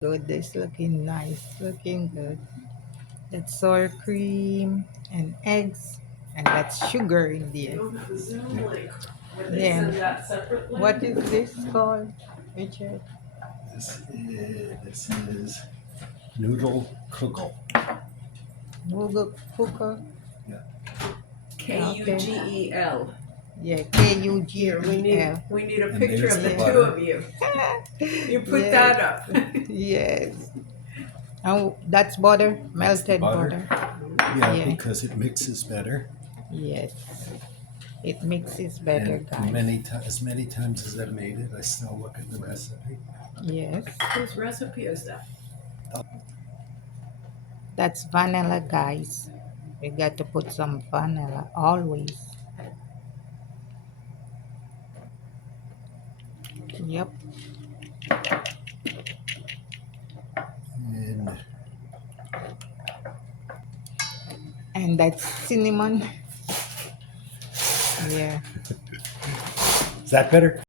Good. This looking nice. Looking good. That's sour cream and eggs, and that's sugar in You there. don't have a Zoom link. Would they Then send that separately? what is this called, Richard? This is Noodle Kugel. Noodle cooker. Yeah. Kugel. Yeah, Here, Kugel. we need a And picture there's of the the two butter. of you. You put Yes. that up. Yes. And that's butter, That's the melted butter. butter. Yeah, Yeah. because it mixes better. Yes. It mixes better, And guys. as many times as I've made it, I still look at the recipe. Yes. Whose recipe is that? That's vanilla, guys. We got to put some vanilla always. Yep. And And that's cinnamon. Yeah. is that better?